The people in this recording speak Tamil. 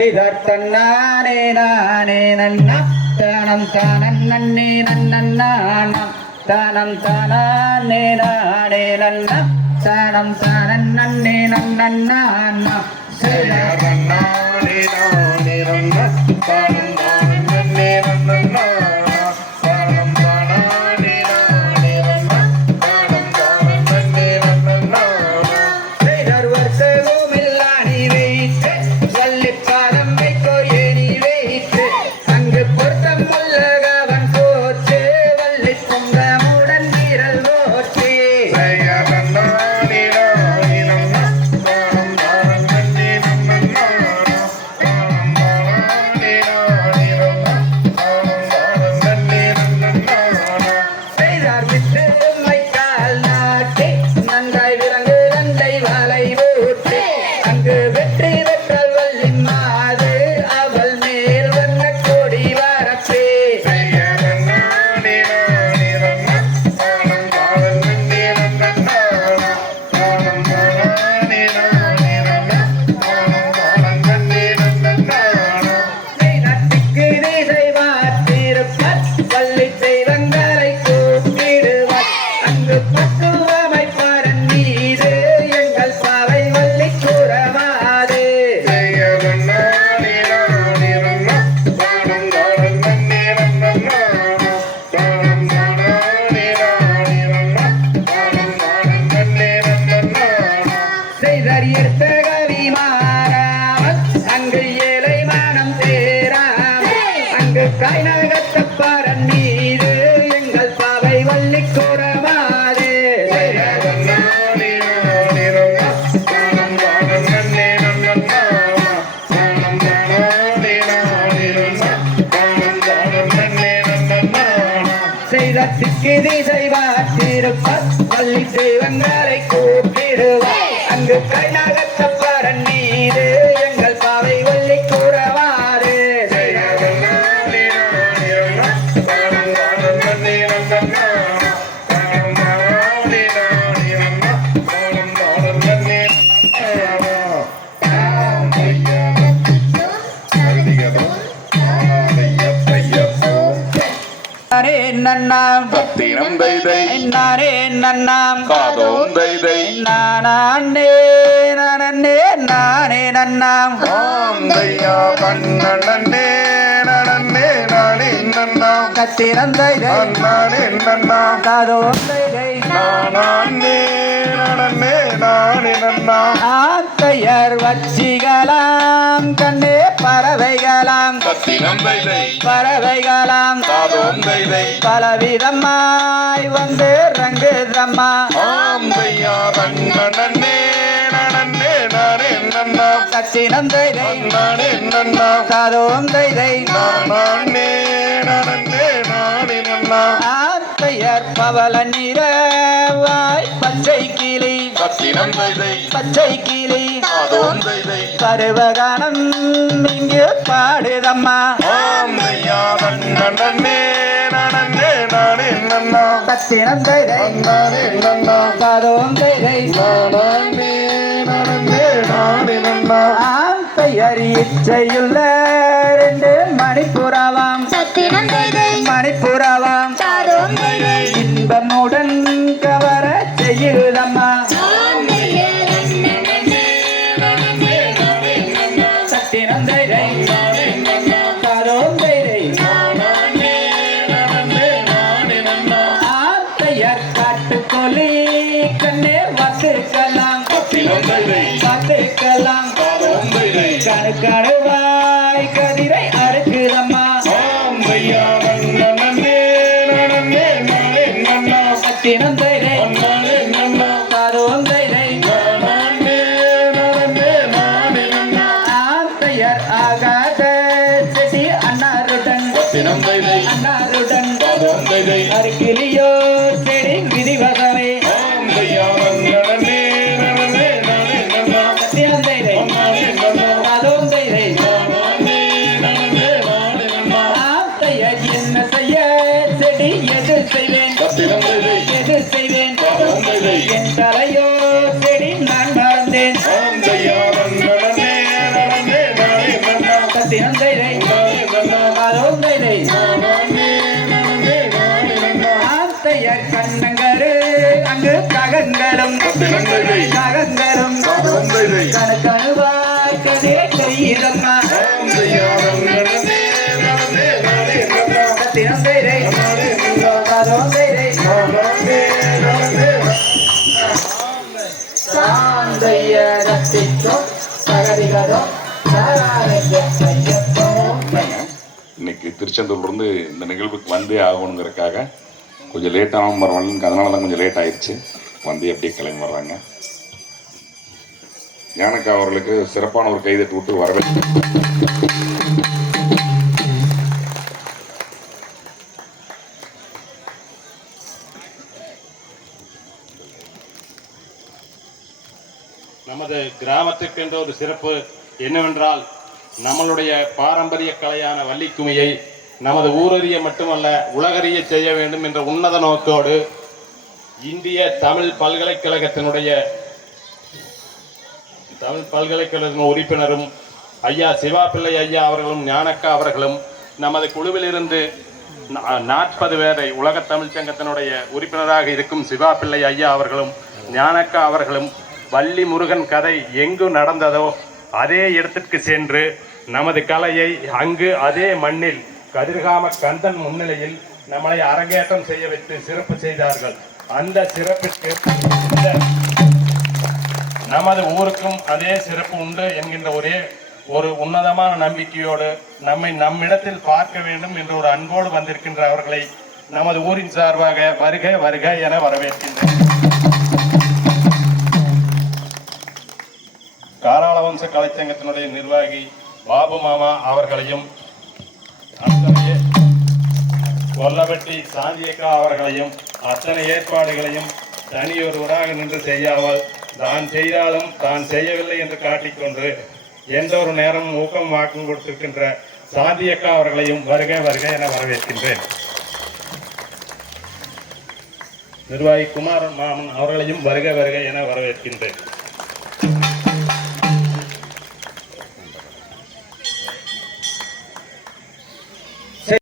தன்னானே நானே நன்னா தானம் தானன் நன்னே நன்னானம் தானம் தானே நானே நன்னா தானம் தானன் நன்னே நன்னானம் நானே நானே நன்னா தானம் தானன் நன்னே நன்னா தானம் தானே நானே நன்னா தானம் தானன் நன்னே நன்னா வருஷமில்லாணி வைத்து வள்ளிப்பாதம் வைக்கோ ஏணி வைத்து அங்கு பொருத்தம் உள்ளகவன் போச்சு வள்ளி பொங்கமுடன் வீரல் போச்சு நானே நானே நன்னா தானம் தானன் நன்னே நன்னா தானம் தானே நானே நன்னா தானம் தானன் நன்னே நன்னா செய்தார் விட்டு மைக்கால் நாட்டி நன்றாய் விலங்கு நண்டை வாழை ஊற்றி அங்கு வெற்றி வெற்றல் வள்ளி மாது அவள் மேல் வண்ண கோடி வரப்பே நானே நானே நன்னா தானம் தானன் நன்னே நன்னா தானம் தானே நானே நன்னா தானம் தானன் நன்னே நன்னா நட்டிக்கு நீசை வாத்திருப்பார் வள்ளி செய்வங்களை கூப்பிடுவார் அங்கு பக்குவமை பாரன் மீது எங்கள் பாவை வள்ளி கூறவாது நானே நானே நன்னா தானம் தானன் நன்னே நன்னா தானம் தானே நானே நன்னா தானம் தானன் நன்னே நன்னா செய்தர் எடுத்த கவி மாறாமல் அங்கு ஏழை மானம் தேராமல் அங்கு காய்நகத்த பாரன் மீது எங்கள் பாவை வள்ளி கூறவாது நானே நானே நன்னா தானம் தானன் நன்னே நன்னா தானம் தானே நானே நன்னா தானம் தானன் நன்னே நன்னா செய்த திக்கு திசை வாத்திருப்பார் வள்ளி தெய்வங்களை கூப்பிடுவார் அங்கு கைநகத்த பாரன் மீது எங்கள் பாவை வள்ளி கூறவாறு நானே நானே நன்னா தானம் தானன் நன்னே நன்னா தானம் தானே நானே நன்னா தானம் தானன் நன்னே நானே நன்னாம் பத்தினம் தைதை நானே நன்னாம் காதோம் தைதை நானே நானே நானே நன்னாம் ஆம் தையா கண்ணனே நனனே நானே நன்னா கத்திரந்தை நானே நன்னா காதோந்தை நானே நனனே நானே நன்னா ஆத்தையர் வச்சிகளாம் கண்ணே பறவைகளாம் பத்தினம் தைதை பறவைகளாம் காதோம் தைதை பலவிதமாய் வந்து ரங்குதம்மா ஆம் தையா கண்ணனே நனனே நானே நன்னா கத்தினந்தை நானே நன்னா காதோந்தை நானே நனனே நானே நன்னா ஆத்தையர் பவள நிறவாய் பச்சை கிளி பத்தினம் தைதை பச்சை கிளி காதோம் தைதை பருவகானம் இங்கு பாடுதம்மா ஆம் தையா கண்ணனே நனனே நானே நன்னா கத்தினந்தை நானே நன்னா காதோந்தை நானே நனனே நானே நன்னா ஆத்தையர் இச்சையுள்ள ரெண்டு மணிப்புறாவாம் மணிப்புறாவாம் இன்பமுடன் கவர செய்யுதம்மா சத்தினந்தை காதோந்தை ஆத்தையர் காட்டுக்கொலி கண்ணே வத்துக்கலாம் வத்துக்கலாம் கணுவாய் கதிரை அறுக்குதம்மா சத்தினந்தை காதோந்தை ஆத்தையர் ஆகாத செடி அன்னாருடன் அன்னாருடன் அருகிலியோ செடி விதிவகமே சத்தினந்தை காதோந்தை ஆத்தையர் என்ன செய்ய செடி எது செய்வேன் எது செய்வேன் என் தலையோ செடி நான் மறந்தேன் நானே தத்தினம் தைரை தாதோம் தைரை தையர் கண்ணங்கரு அங்கு ககங்களும் ககங்களும் கணக்கணுவாய் கதே கையிலம்மா தத்தினம் தைரை தாதோம் தைரை சாந்தைய தத்திக்கும் சகதிகதோ இன்னைக்கு திருச்செந்தூர்லேருந்து இந்த நிகழ்வுக்கு வந்தே ஆகணுங்கிறதுக்காக கொஞ்சம் லேட்டாகவும் வரவாங்க, அதனால தான் கொஞ்சம் லேட் ஆயிடுச்சு. வந்து அப்படியே கிளம்பி வர்றாங்க. ஞானக்கா அவர்களுக்கு சிறப்பான ஒரு கைதட்டு விட்டு வரவேற்று நமது கிராமத்துக்கென்ற ஒரு சிறப்பு என்னவென்றால் நம்மளுடைய பாரம்பரிய கலையான வள்ளிக்குமியை நமது ஊரறிய மட்டுமல்ல உலகறிய செய்ய வேண்டும் என்ற உன்னத நோக்கோடு இந்திய தமிழ் பல்கலைக்கழகத்தினுடைய உறுப்பினரும் ஐயா சிவாபிள்ளை ஐயா அவர்களும் ஞானக்கா அவர்களும் நமது குழுவிலிருந்து 40 பேரை உலக தமிழ் சங்கத்தினுடைய உறுப்பினராக இருக்கும் சிவாபிள்ளை ஐயா அவர்களும் ஞானக்கா அவர்களும் வள்ளி முருகன் கதை எங்கு நடந்ததோ அதே இடத்திற்கு சென்று நமது கலையை அங்கு அதே மண்ணில் கதிர்காம கந்தன் முன்னிலையில் நம்மளை அரங்கேற்றம் செய்ய வைத்து சிறப்பு செய்தார்கள். அந்த சிறப்பிற்கு நமது ஊருக்கும் அதே சிறப்பு உண்டு என்கின்ற ஒரு உன்னதமான நம்பிக்கையோடு நம்மிடத்தில் பார்க்க வேண்டும் என்ற ஒரு அன்போடு வந்திருக்கின்ற அவர்களை நமது ஊரின் சார்பாக வருக வருக என வரவேற்கின்றேன். காராளவம்ச கலைச்சங்கத்தினுடைய நிர்வாகி பாபு மாமா அவர்களையும் கொல்லப்பட்டி சாந்தியக்கா அவர்களையும் அத்தனை ஏற்பாடுகளையும் தனியொருவராக நின்று செய்யாமல் தான் செய்தாலும் தான் செய்யவில்லை என்று காட்டிக்கொண்டு எந்த ஒரு நேரமும் ஊக்கம் வாக்கம் கொடுத்திருக்கின்ற சாந்தியக்கா அவர்களையும் வருக வருக என வரவேற்கின்றேன். நிர்வாகி குமார் மாமன் அவர்களையும் வருக வருக என வரவேற்கின்றேன்.